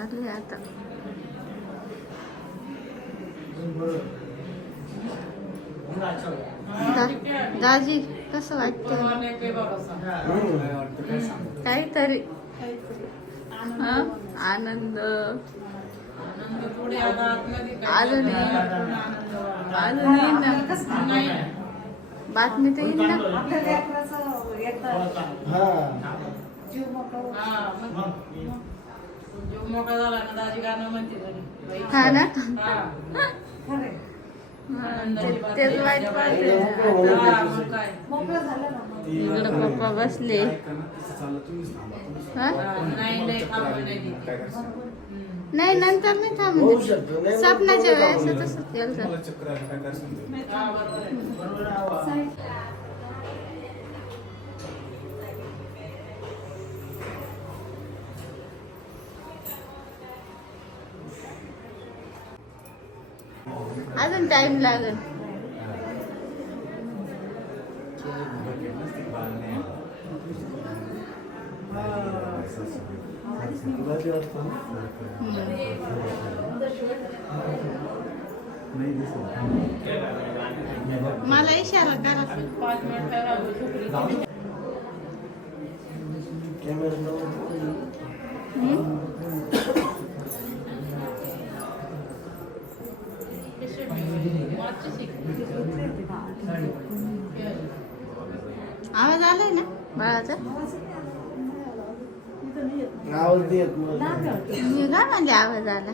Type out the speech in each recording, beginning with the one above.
आले आता. दाजी कसं वाटतं? काहीतरी आनंद अजून बातमी तर येईल ना. हा ना तेच वाईट पाहते. इकडं पप्पा बसले. नाही नंतर नाही थांबू सपनाच्या वेळेस तसंच केलं. अजून टाइम लागेल. मला इशारा करा. आवाज आलाय ना बाळाचा? मी का म्हणजे आवाज आला?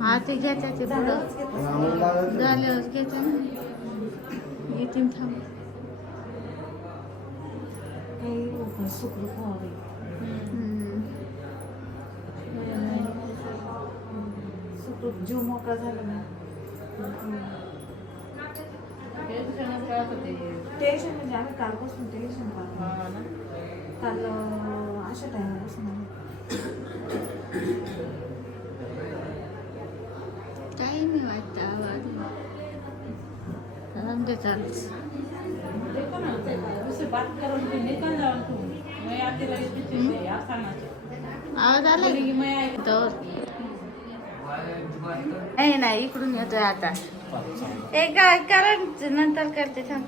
हा ते घ्यायचं ते झाल्यावर घ्यायचं ना. येतील थांब. जीव मोकळा झाला ना. टेन्शन म्हणजे आम्ही कालपासून टेन्शन पाहतो. काल अशा टायमापासून काही नाही वाटतं आवाज आमच्या चालूच. आवाज आला नाही नाही इकडून येतोय आता. एक करंट नंतर करते थांब.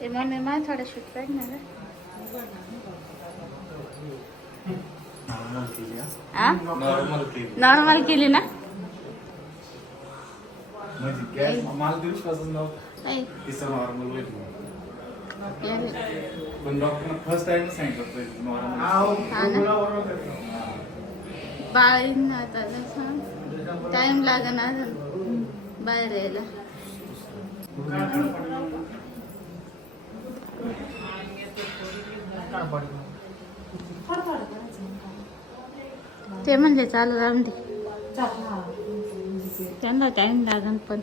ते म्हणून मला थोडं शूट काढणार. नॉर्मल केली ना. बाळीन आता टाइम लागेल अजून बाहेर यायला. ते म्हणजे चालू राहून दे. त्यांना टाइम लागेल पण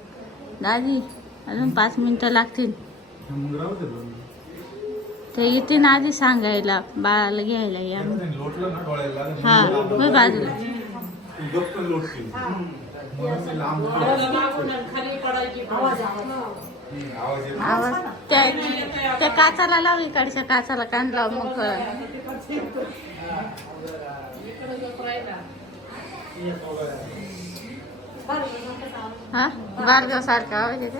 दादी अजून 5 मिनिटं लागतील. ते येतील आधी सांगायला बाळाला घ्यायला या. हा मग बाजूला आवाज त्या काचाला लाव. इकडच्या काचाला कान लाव मग हा बारगाव सारखा आवाज येते.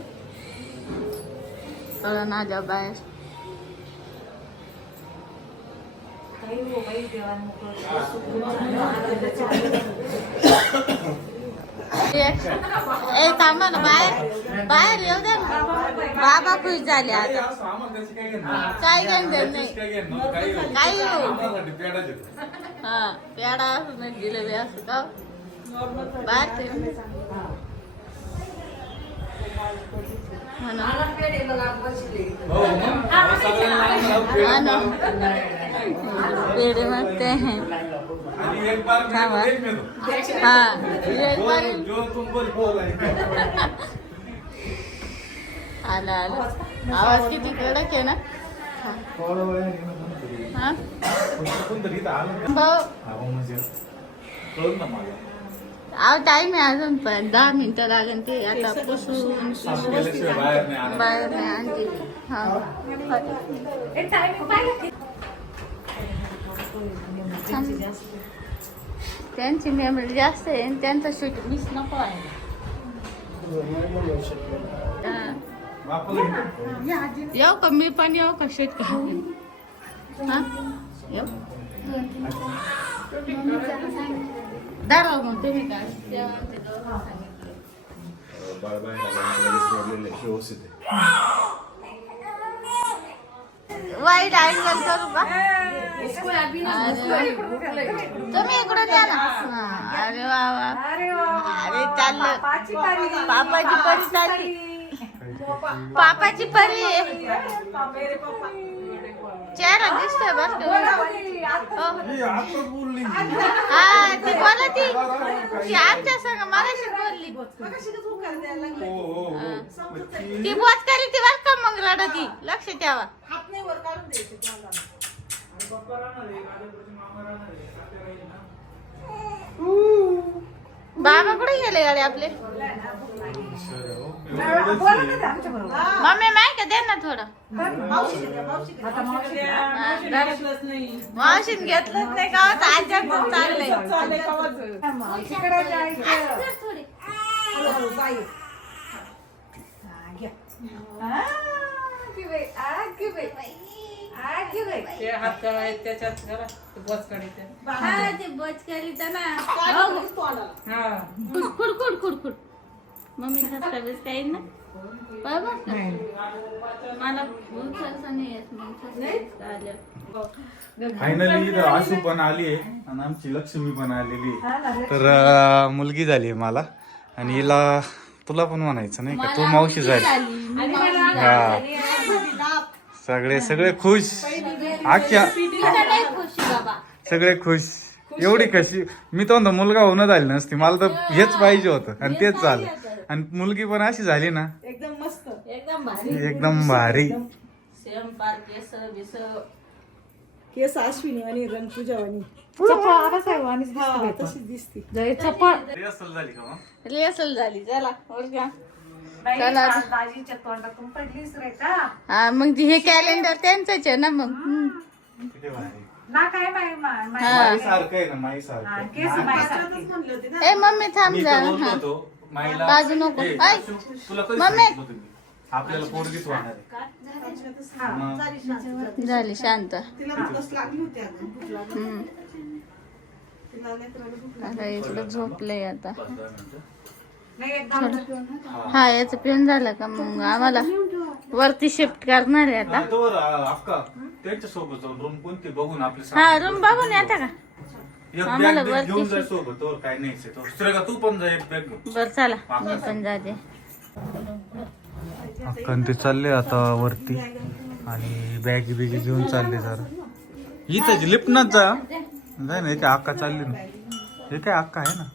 कळलं ना जा बाहेर. थांबा ना बाहेर बाहेर येऊ दे. बाबा खुश झाले आता. काय घेऊन नाही काही हा पेडा असं जिलेबी असं का बाहेर ठेव. पेड़े मांगते हैं. हाँ आला आला. आवाज किती कडक आहे ना. भाऊ अहो टाइम आहे अजून पण 10 मिनिटं लागेल ते आता पुसून साफ केल्याशिवाय बाहेर नाही आणायचं. बाहेर नाही आणते हा त्यांची मेमरी जास्त आहे आणि त्यांचा शूट मिस नको आहे हा. येऊ का मी पण येऊ का शूट हा येऊ दाराव मग तुम्ही काय बाळबाई झाल्यामुळे सोडलेलं आहे, व्यवस्थित आहे. वाईट अँगल करू का तुम्ही इकडून द्या ना हा, अरे वा वा अरे चाललं पापाची परी चालली पापाची परी चेहरा दिसतोय बर हा ती बोला ती आमच्या संग मगाशी बोलली ती बोच करी ती बर का मग रडती लक्ष ठेवा बाबा कुठे गेले गाडी आपले मम्मी माय का दे ना थोडं मावशीन घेतलंच नाही का आजच्या चाललंय खुडखुड मम्मी काही ना मला फायनली इथं आशू पण आली आहे आणि आमची लक्ष्मी पण आलेली आहे. तर मुलगी झाली आहे मला आणि हिला तुला पण म्हणायचं नाही का तू मावशी झाली हा सगळे खुश आख्या सगळे खुश एवढी कशी मी तर म्हणतो मुलगा होणं झाली नसती मला तर हेच पाहिजे होतं आणि तेच झालं आणि मुलगी पण अशी झाली ना एकदम मस्त एकदम भारी सेम पार केस अश्विनी आणि रंग तुझ्यावानी रिहर्सल झाली का मग? रिहर्सल झाली चला ओळखा दाजीच्या तोंडातून पडलीच रे का हा मग हे कॅलेंडर त्यांचंच आहे ना मग किती भारी. ना काय माई सारखं आहे ना माई सारखं म्हणले होते ना ए मम्मी थांब मी जा तर बोलतो हा होतो, माईला बाजू नको. ए, ऐ. तुला कधी मम्मी. सांगितलं होतं मी? आपल्याला पोरगीच होणार आहे मग झाली शांत तिला भूकच लागली होती अगं भूक लागली हम्म. तिला लेकराला भूक आता इकडं झोपलंय आता 5-10 मिनिटं. नाही एकदा हा याचं पिऊन झालं का मग आम्हाला वरती शिफ्ट करणार आहे आता नाही, तोवर अक्का त्यांच्या सोबत जाऊन रूम कोणती बघून आपली हा रूम बघून येता का एक आम्हाला बॅग वरती घेऊन जाय सोबत तोवर काय नाही तो श्रेगा तू पण जा एक बॅग घेऊन बर चला मी पण जाते अक्कन ते चालले आता वरती आणि बॅग बिगी घेऊन चालले जरा इथं लिफ्टनच जा जाय ना इथे अक्का चालली ना हे काय अक्का आहे ना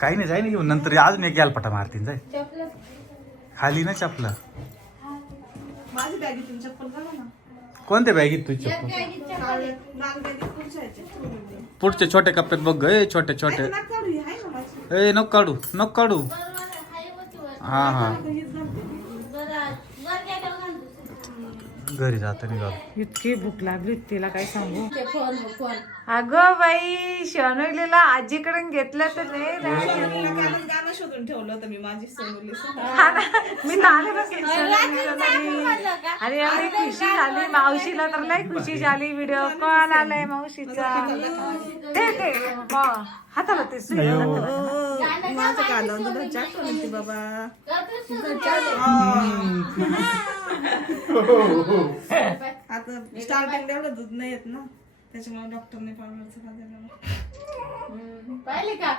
काही नाही जाय ना घेऊन नंतर अजून एक पटा मारतीन जाय खाली ना चपला माझी बॅगेतून चप्पल काढा ना कोणत्या बॅगीत तुझी चप्पल लाल बॅगेत पुढच्या ह्याच्यात. पुढच्या छोट्या कप्प्यात बघ ए छोटे छोटे नाक काढू ही आहे ना माझी ए नको काढू हा हा घरी जाताना घाल इतकी भूक लागली तिला काय सांगू अगं बाई शनवलेला आजीकडून घेतलं तर नाही गाणं शोधून ठेवलं होतं मी माझी सोनवली मी तर आले अरे एवढी खुशी झाली मावशीला तर लय खुशी झाली व्हिडिओ कॉल आलाय मावशीचा ते हाताला ते माझं कालवून बाबा आता स्टार्टिंग एवढं दूध नाही येत ना त्याच्यामुळे डॉक्टरने पावडरचं पाहिले का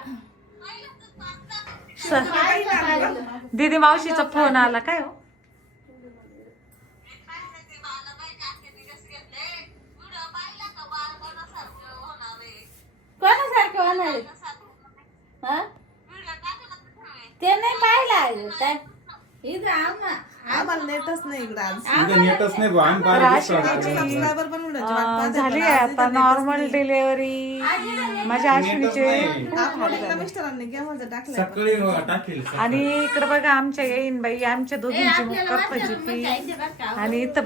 दीदी मावशीचा फोन आला काय हो कोणासारखं होणार आहे? हा? ते नाही पाहिलं काय आम्हाला नेटच नाही इकडं आज. इथं नेटच नाही भाऊ, आम्ही बाहेर बसलो आता. सबस्क्रायबर पण उडायचे. वाट पाहत झाली होते. आज आता इथं नॉर्मल डिलेव्हरी माझ्या अश्विनीचे नाही. दाखवलेलं मिस्टरांनी केव्हाचं टाकलंय. सकाळी टाकेल आणि इकडे बघा आमच्या येईन बाई आमच्या दोघींची मुक्का फजिती आणि इथं